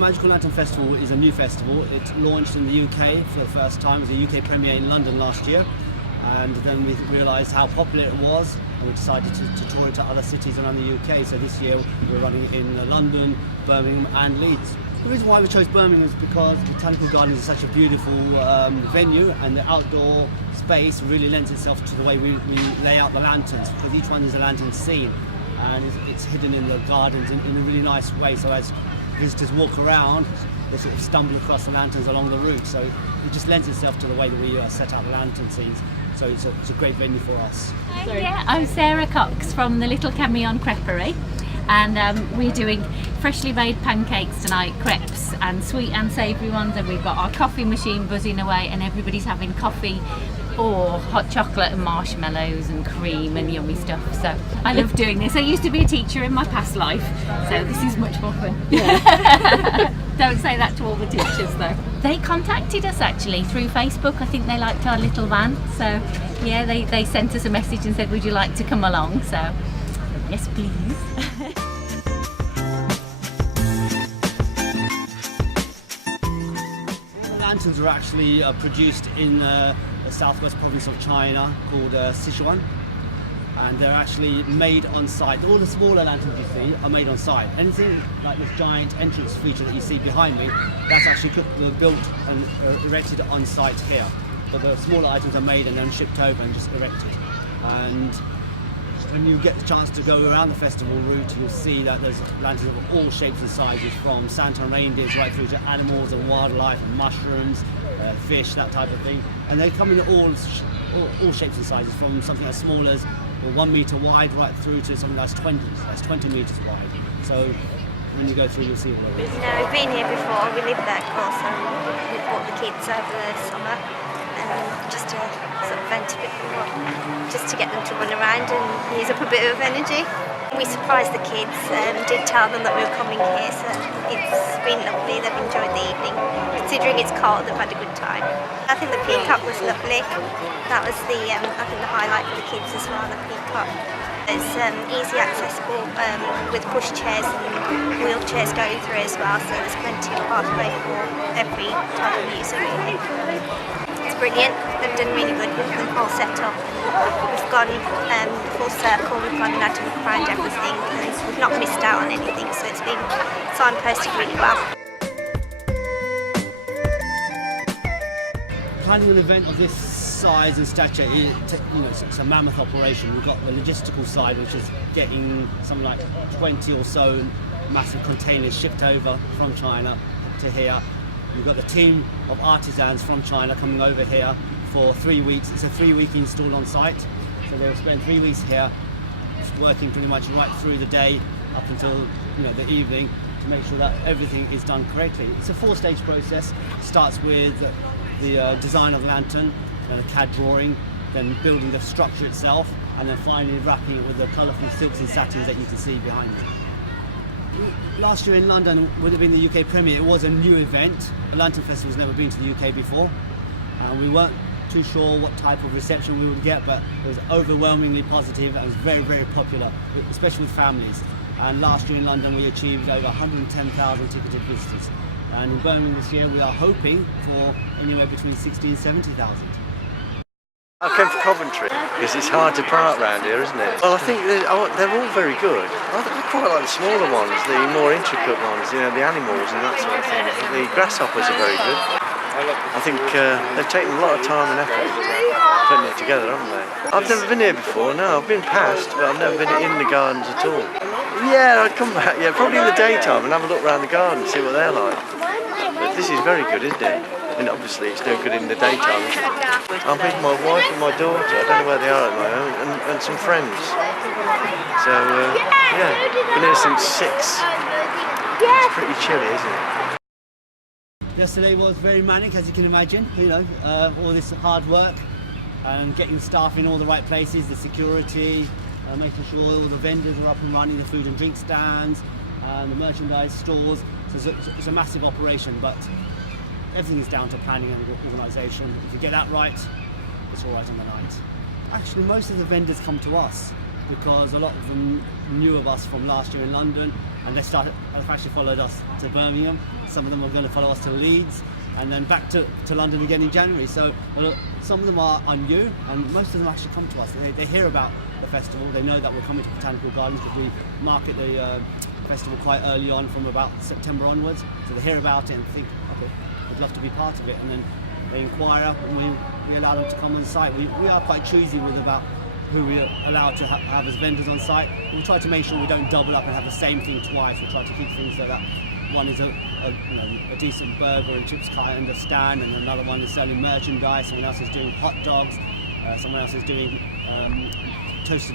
Magical Lantern Festival is a new festival. It launched in the UK for the first time. It was a UK premiere in London last year, and then we realised how popular it was, and we decided to tour it to other cities around the UK. So this year we're running it in London, Birmingham and Leeds. The reason why we chose Birmingham is because Botanical Gardens is such a beautiful venue, and the outdoor space really lends itself to the way we lay out the lanterns, because each one is a lantern scene, and it's hidden in the gardens in a really nice way. So as visitors walk around, they sort of stumble across the lanterns along the route. So it just lends itself to the way that we set out the lantern scenes. So it's a great venue for us. Yeah, I'm Sarah Cox from the Little Camion Creperie, and we're doing freshly made pancakes tonight, crepes, and sweet and savoury ones, and we've got our coffee machine buzzing away, and everybody's having coffee or hot chocolate and marshmallows and cream and yummy stuff. So I love doing this. I used to be a teacher in my past life, so this is much more fun. Yeah. Don't say that to all the teachers though. They contacted us actually through Facebook. I think they liked our little van, so yeah, they sent us a message and said, would you like to come along? So yes please. Lanterns are actually produced in the southwest province of China called Sichuan, and they're actually made on site. All the smaller lanterns you see are made on site. Anything like this giant entrance feature that you see behind me, that's actually built and erected on site here. But the smaller items are made and then shipped over and just erected. And when you get the chance to go around the festival route, you'll see that there's lanterns of all shapes and sizes, from Santa and reindeers right through to animals and wildlife and mushrooms, fish, that type of thing. And they come in all shapes and sizes, from something as small as 1 metre wide right through to something that's 20 metres wide. So when you go through, you'll see all of it. No, we've been here before. We lived there, of course, and we brought the kids over the summer, and just to sort of vent a bit more, just to get them to run around and use up a bit of energy. We surprised the kids, did tell them that we were coming here, so it's been lovely. They've enjoyed the evening. Considering it's cold, they've had a good time. I think the peacock was lovely. That was the highlight for the kids as well, the peacock. It's easy accessible with push chairs and wheelchairs going through as well, so there's plenty of pathway for every type of user really. It's brilliant. They've done really good with the whole setup. We've gone full circle, we've gone and had to look around everything, and we've not missed out on anything, so it's been signposted really well. Planning an event of this size and stature, it's a mammoth operation. We've got the logistical side, which is getting something like 20 or so massive containers shipped over from China to here. We've got the team of artisans from China coming over here for 3 weeks. It's a 3-week install on site, so they'll spend 3 weeks here, working pretty much right through the day up until the evening to make sure that everything is done correctly. It's a 4-stage process. It starts with the design of the lantern, then a CAD drawing, then building the structure itself, and then finally wrapping it with the colourful silks and satins that you can see behind me. Last year in London would have been the UK premiere. It was a new event. The Lantern Festival's never been to the UK before, and we weren't too sure what type of reception we would get, but it was overwhelmingly positive and it was very, very popular, especially with families. And last year in London we achieved over 110,000 ticketed visitors. And in Birmingham this year we are hoping for anywhere between 60,000 and 70,000. I came from Coventry because it's hard to park around here, isn't it? Well, I think they're all very good. I quite like the smaller ones, the more intricate ones, the animals and that sort of thing. The grasshoppers are very good. I think they've taken a lot of time and effort putting it together, haven't they? I've never been here before, no. I've been past, but I've never been in the gardens at all. Yeah, I'd come back, probably in the daytime and have a look around the garden, see what they're like. But this is very good, isn't it? And obviously it's no good in the daytime. I'm with my wife and my daughter, I don't know where they are at the moment, and some friends. So, yeah, been here since 6. It's pretty chilly, isn't it? Yesterday was very manic, as you can imagine, all this hard work and getting staff in all the right places, the security, making sure all the vendors are up and running, the food and drink stands, and the merchandise stores. So it's a massive operation, but everything is down to planning and organisation. If you get that right, it's all right on the night. Actually, most of the vendors come to us because a lot of them knew of us from last year in London, and they've actually followed us to Birmingham. Some of them are going to follow us to Leeds, and then back to London again in January. So some of them are new, and most of them actually come to us. They hear about the festival. They know that we're coming to Botanical Gardens because we market the festival quite early on, from about September onwards. So they hear about it and think, okay, I'd love to be part of it, and then they inquire, and we allow them to come on site. We are quite choosy with about who we allow to have as vendors on site. We try to make sure we don't double up and have the same thing twice. We try to keep things so that one is a decent burger and chips kind of stand, and another one is selling merchandise. Someone else is doing hot dogs. Someone else is doing toasted